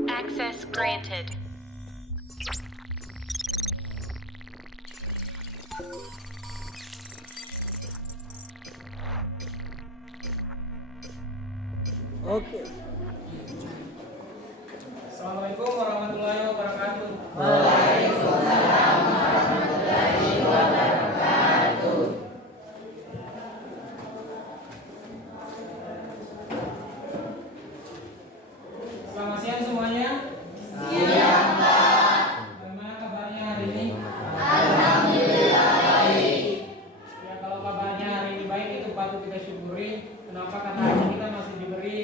Access granted. Oke. Assalamualaikum warahmatullahi wabarakatuh. Waalaikumsalam warahmatullahi wabarakatuh. Selamat siang semuanya. Siang, Pak. Bagaimana kabarnya hari ini? Alhamdulillah baik. Ya, kalau kabarnya hari ini baik itu patut kita syukuri. Kenapa? Karena hari ini kita masih diberi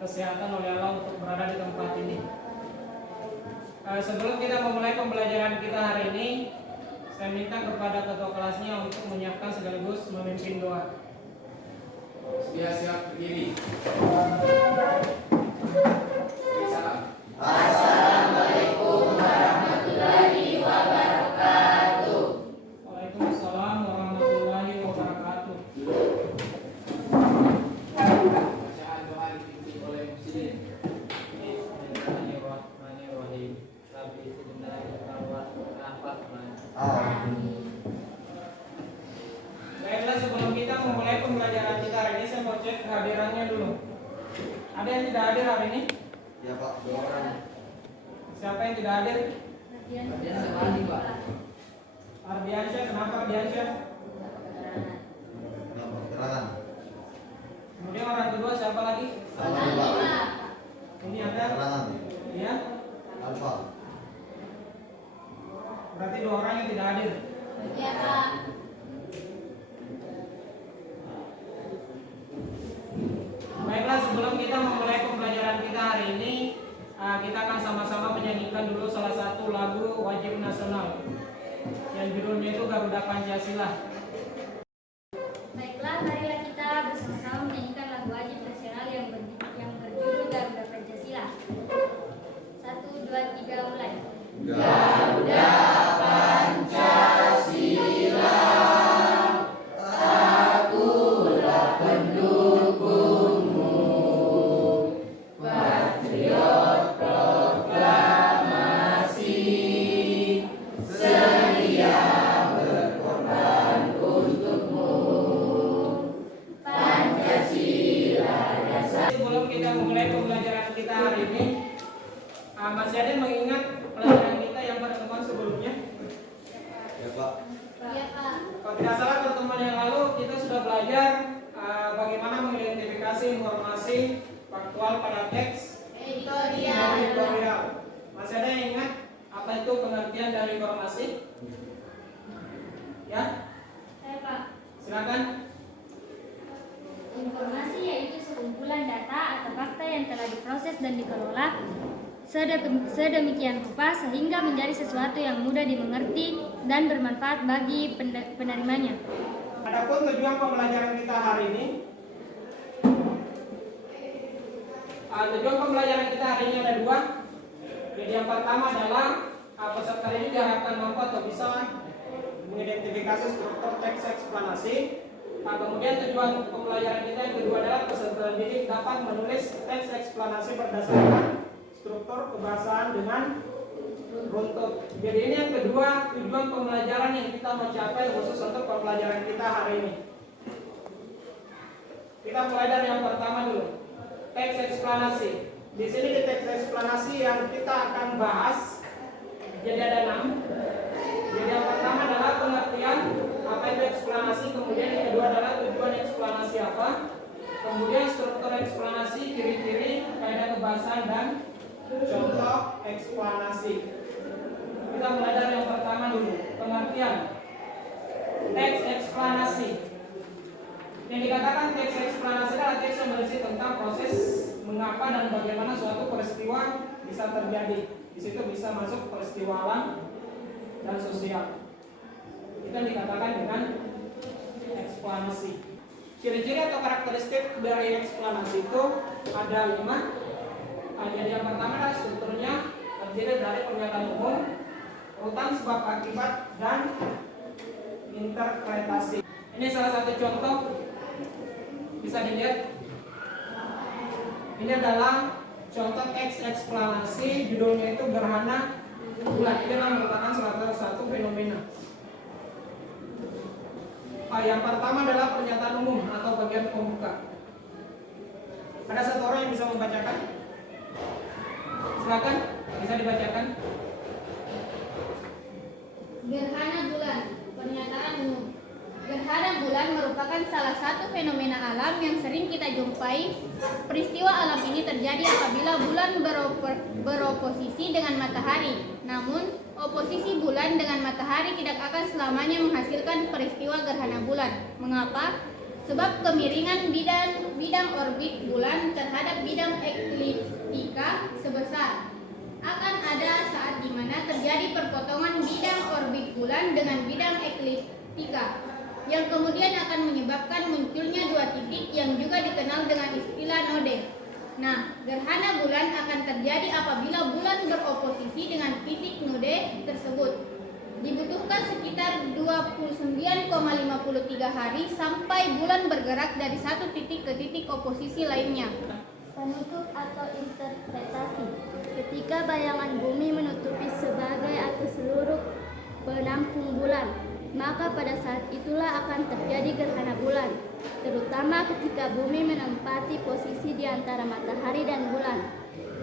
kesehatan oleh Allah untuk berada di tempat ini. Sebelum kita memulai pembelajaran kita hari ini, saya minta kepada ketua kelasnya untuk menyiapkan sekaligus memimpin doa. Siap berdiri. Salam. Assalamualaikum warahmatullahi wabarakatuh. Waalaikumsalam warahmatullahi wabarakatuh. Bacaan doa dipimpin oleh Muslim. Bismillahirrahmanirrahim. Rabbi zidna ilma wa Baiklah, sebelum kita memulai pembelajaran kita hari ini, saya mau cek kehadirannya dulu. Ada yang tidak hadir hari ini? Ya Pak, 2 orang. Siapa yang tidak hadir? Dia sekali Pak. Ardiansyah, kenapa Ardiansyah? Keterangan. Kemudian orang kedua siapa lagi? Ini ada? Keterangan. Iya? Alfa. Berarti 2 orang yang tidak hadir. Iya, Pak. Baiklah, sebelum kita memulai pembelajaran kita hari ini, kita akan sama-sama menyanyikan dulu salah satu lagu wajib nasional yang judulnya itu Garuda Pancasila. Baiklah, marilah kita bersama-sama menyanyikan lagu wajib nasional yang berjudul Garuda Pancasila. 1, 2, 3, mulai. Garuda Pancasila, akulah pendukungmu, patriot proklamasi, sedia berkorban untukmu. Pancasila dasar. Sebelum kita memulai pembelajaran kita hari ini, masih ada yang mengingat pelajaran kita yang pertemuan sebelumnya? Ya Pak. Ya, Pak. Kalau tidak salah pertemuan yang lalu kita sudah belajar bagaimana mengidentifikasi informasi faktual pada teks editorial. Masih ada yang ingat apa itu pengertian dari informasi? Ya, Saya, Pak. silakan. Informasi yaitu sekumpulan data atau fakta yang telah diproses dan dikelola sedemikian rupa sehingga menjadi sesuatu yang mudah dimengerti dan bermanfaat bagi penerimanya. Adapun tujuan pembelajaran kita hari ini, tujuan pembelajaran kita hari ini ada 2. Jadi yang pertama adalah peserta ini diharapkan mampu atau bisa mengidentifikasi struktur teks eksplanasi. Kemudian tujuan pembelajaran kita yang kedua adalah peserta didik dapat menulis teks eksplanasi berdasarkan struktur kebahasaan dengan runtut. Jadi ini yang kedua tujuan pembelajaran yang kita mau capai khusus untuk pembelajaran kita hari ini. Kita mulai dari yang pertama dulu, teks eksplanasi. Di sini di teks eksplanasi yang kita akan bahas jadi ada 6. Jadi yang pertama adalah pengertian apa itu eksplanasi, kemudian yang kedua adalah tujuan eksplanasi apa, kemudian struktur eksplanasi, ciri-ciri, kaidah kebahasaan dan contoh eksplanasi. Kita mulai dari yang pertama dulu, pengertian teks eksplanasi. Yang dikatakan teks eksplanasi adalah teks yang berisi tentang proses mengapa dan bagaimana suatu peristiwa bisa terjadi. Di situ bisa masuk peristiwa alam dan sosial. Itu yang dikatakan dengan eksplanasi. Ciri-ciri atau karakteristik dari eksplanasi itu ada 5. Jadi yang pertama adalah strukturnya terdiri dari pernyataan umum, urutan sebab akibat, dan interpretasi. Ini salah satu contoh, bisa dilihat. Ini adalah contoh teks eksplanasi judulnya itu gerhana bulan. Ini merupakan salah satu fenomena. Yang pertama adalah pernyataan umum atau bagian pembuka. Ada satu orang yang bisa membacakan? Silakan, bisa dibacakan. Gerhana bulan. Pernyataan umum. Gerhana bulan merupakan salah satu fenomena alam yang sering kita jumpai. Peristiwa alam ini terjadi apabila bulan beroposisi dengan matahari. Namun, oposisi bulan dengan matahari tidak akan selamanya menghasilkan peristiwa gerhana bulan. Mengapa? Sebab kemiringan bidang orbit bulan terhadap bidang ekliptika sebesar. Akan ada saat di mana terjadi perpotongan bidang orbit bulan dengan bidang ekliptika, yang kemudian akan menyebabkan munculnya dua titik yang juga dikenal dengan istilah node. Nah, gerhana bulan akan terjadi apabila bulan beroposisi dengan titik node tersebut. Dibutuhkan sekitar 29,53 hari sampai bulan bergerak dari satu titik ke titik oposisi lainnya. Penutup atau interpretasi. Ketika bayangan bumi menutupi sebagai atau seluruh penampung bulan, maka pada saat itulah akan terjadi gerhana bulan, terutama ketika bumi menempati posisi di antara matahari dan bulan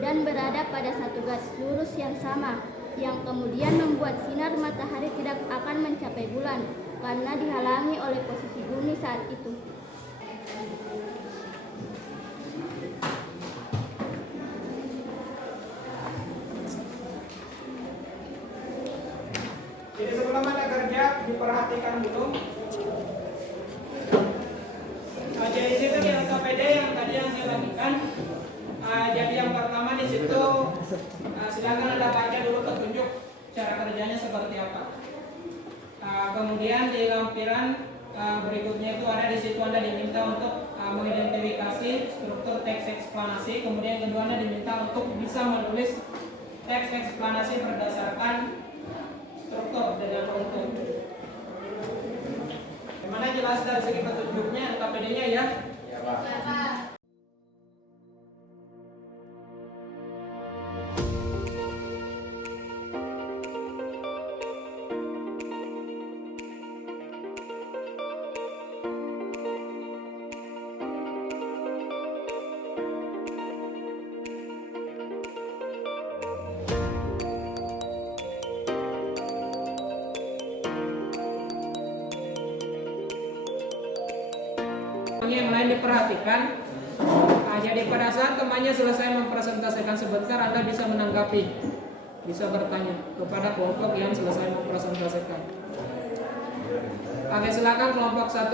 dan berada pada satu garis lurus yang sama, yang kemudian membuat sinar matahari tidak akan mencapai bulan karena dihalangi oleh posisi bumi saat itu. Jadi sebelum Anda kerja, diperhatikan dulu. Jadi di situ di LKPD yang tadi yang saya bagikan. Jadi yang pertama di situ silakan Anda baca dulu petunjuk cara kerjanya seperti apa. Kemudian di lampiran berikutnya itu ada di situ Anda diminta untuk mengidentifikasi struktur teks eksplanasi. Kemudian kedua Anda diminta untuk bisa menulis teks eksplanasi berdasarkan struktur dengan runtut. Gimana jelas dari segi petunjuknya LKPD-nya ya? Ya, Pak. Ya, Pak. Yang lain diperhatikan. Jadi pada saat temannya selesai mempresentasikan sebentar, Anda bisa menanggapi, bisa bertanya kepada kelompok yang selesai mempresentasikan. Oke, silakan kelompok 1.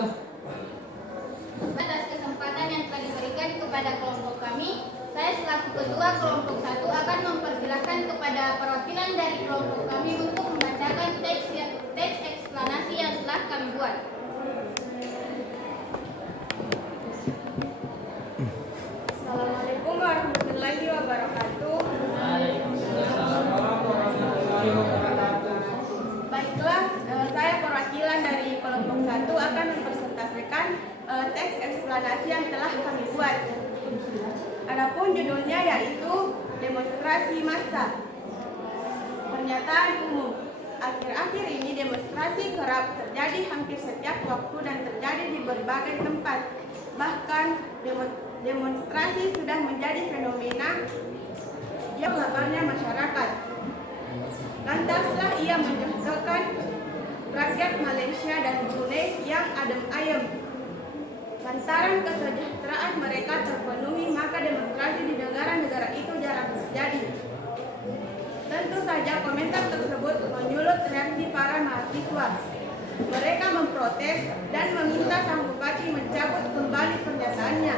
Atas kesempatan yang telah diberikan kepada kelompok kami, saya selaku ketua kelompok 1 akan mempersilahkan kepada perwakilan dari kelompok kami untuk membacakan teks eksplanasi yang telah kami buat. Assalamualaikum warahmatullahi wabarakatuh. Baiklah, saya perwakilan dari kelompok 1 akan mempresentasikan teks eksplanasi yang telah kami buat. Adapun judulnya yaitu demonstrasi massa. Pernyataan umum. Akhir-akhir ini demonstrasi kerap terjadi hampir setiap waktu dan terjadi di berbagai tempat. Bahkan demonstrasi sudah menjadi fenomena yang laparnya masyarakat. Lantaslah ia menjatuhkan rakyat Malaysia dan Brunei yang adem ayem. Lantaran kesejahteraan mereka terpenuhi, maka demonstrasi di negara-negara itu jarang terjadi. Tentu saja komentar tersebut menyulut reaksi para mahasiswa. Mereka memprotes dan meminta sang bupati mencabut kembali pernyataannya.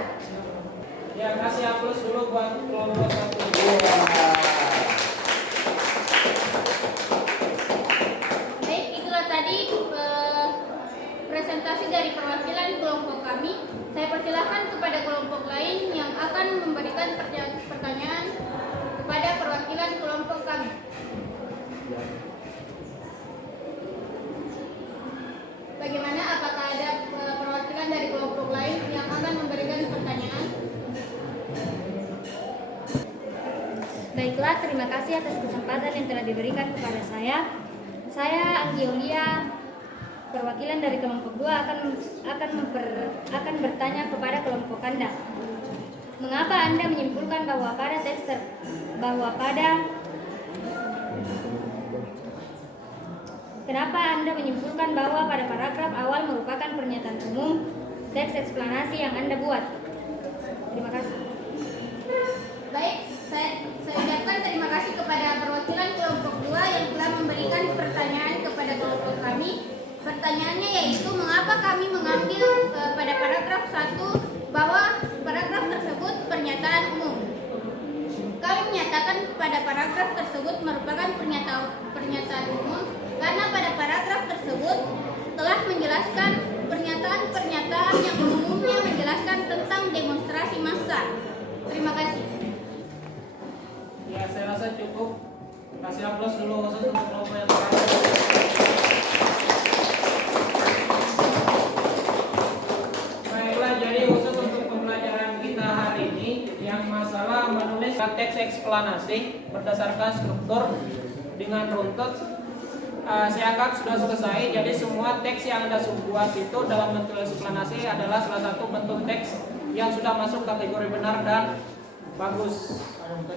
Ya, kasih aplaus dulu buat kelompok 1. Baik, itulah tadi presentasi dari perwakilan kelompok kami. Saya persilahkan kepada kelompok lain yang akan memberikan pertanyaan kepada perwakilan kelompok kami. Bagaimana? Apakah ada perwakilan dari kelompok lain yang akan memberikan pertanyaan? Baiklah, terima kasih atas kesempatan yang telah diberikan kepada saya. Saya Anggi Yulia, perwakilan dari kelompok 2 akan bertanya kepada kelompok Anda. Mengapa Anda menyimpulkan bahwa pada Kenapa Anda menyimpulkan bahwa pada paragraf awal merupakan pernyataan umum teks eksplanasi yang Anda buat? Terima kasih. Baik, saya ucapkan terima kasih kepada perwakilan kelompok 2 yang telah memberikan pertanyaan kepada kelompok kami. Pertanyaannya yaitu mengapa kami mengambil pada paragraf 1 bahwa paragraf tersebut pernyataan umum. Kami menyatakan pada paragraf tersebut merupakan pernyataan umum karena pada paragraf tersebut telah menjelaskan pernyataan-pernyataan yang umumnya menjelaskan tentang demonstrasi massa. Terima kasih. Ya, saya rasa cukup. Kasih aplaus dulu khusus untuk kelompok yang terakhir. Baiklah, jadi khusus untuk pembelajaran kita hari ini yang masalah menulis teks eksplanasi berdasarkan struktur dengan runtut, saya anggap sudah selesai. Jadi semua teks yang Anda buat itu dalam bentuk eksplanasi adalah salah satu bentuk teks yang sudah masuk kategori benar dan bagus.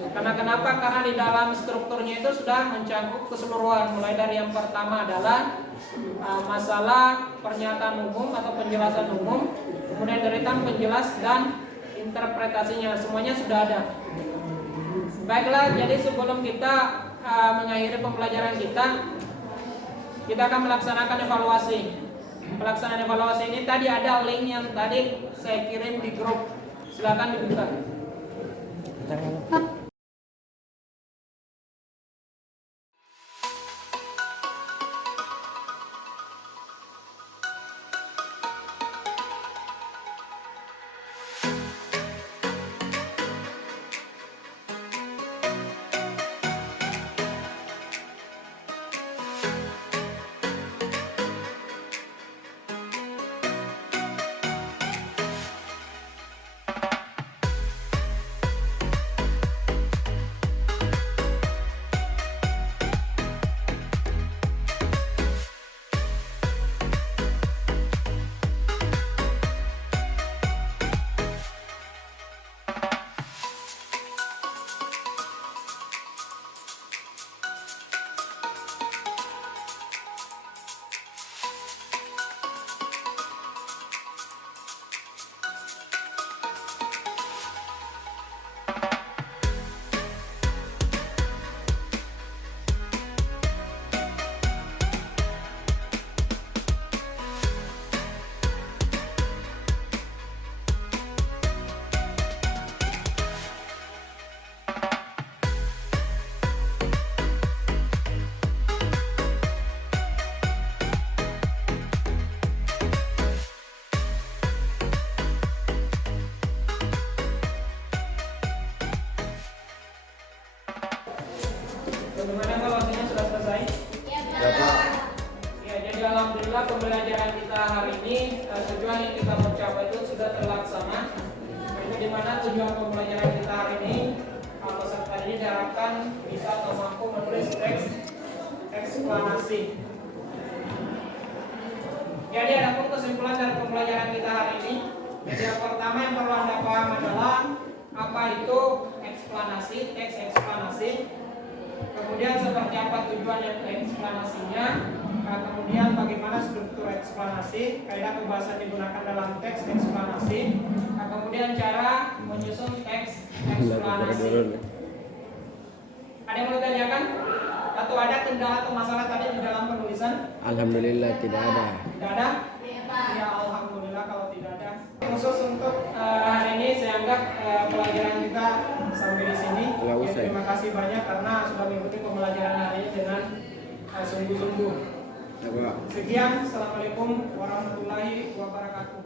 Karena kenapa? Karena di dalam strukturnya itu sudah mencakup keseluruhan. Mulai dari yang pertama adalah masalah pernyataan umum atau penjelasan umum, kemudian deretan penjelas dan interpretasinya, semuanya sudah ada. Baiklah, jadi sebelum kita mengakhiri pembelajaran kita akan melaksanakan evaluasi. Pelaksanaan evaluasi ini tadi ada link yang tadi saya kirim di grup. Silakan dibuka. Bagaimana evaluasinya sudah selesai? Ya, Pak. Ya, jadi alhamdulillah pembelajaran kita hari ini tujuan yang kita mencapai itu sudah terlaksana. Itu dimana tujuan pembelajaran kita hari ini peserta ini diharapkan bisa atau mampu menulis teks eksplanasi. Jadi adapun kesimpulan dari pembelajaran kita hari ini, jadi yang pertama yang perlu Anda paham adalah apa itu eksplanasi, teks eksplanasi. Kemudian seperti apa tujuan yang eksplanasinya, kemudian bagaimana struktur eksplanasi, kaidah pembahasan digunakan dalam teks eksplanasi, kemudian cara menyusun teks eksplanasi. Ada yang mau ditanyakan? Atau ada kendala atau masalah tadi di dalam penulisan? Alhamdulillah tidak ada. Tidak ada? Ya, alhamdulillah kalau tidak ada. Khusus untuk hari ini saya anggap pelajaran kita sampai di sini. Ya, terima kasih banyak karena sudah mengikuti pembelajaran hari ini dengan sungguh-sungguh. Sekian, assalamualaikum warahmatullahi wabarakatuh.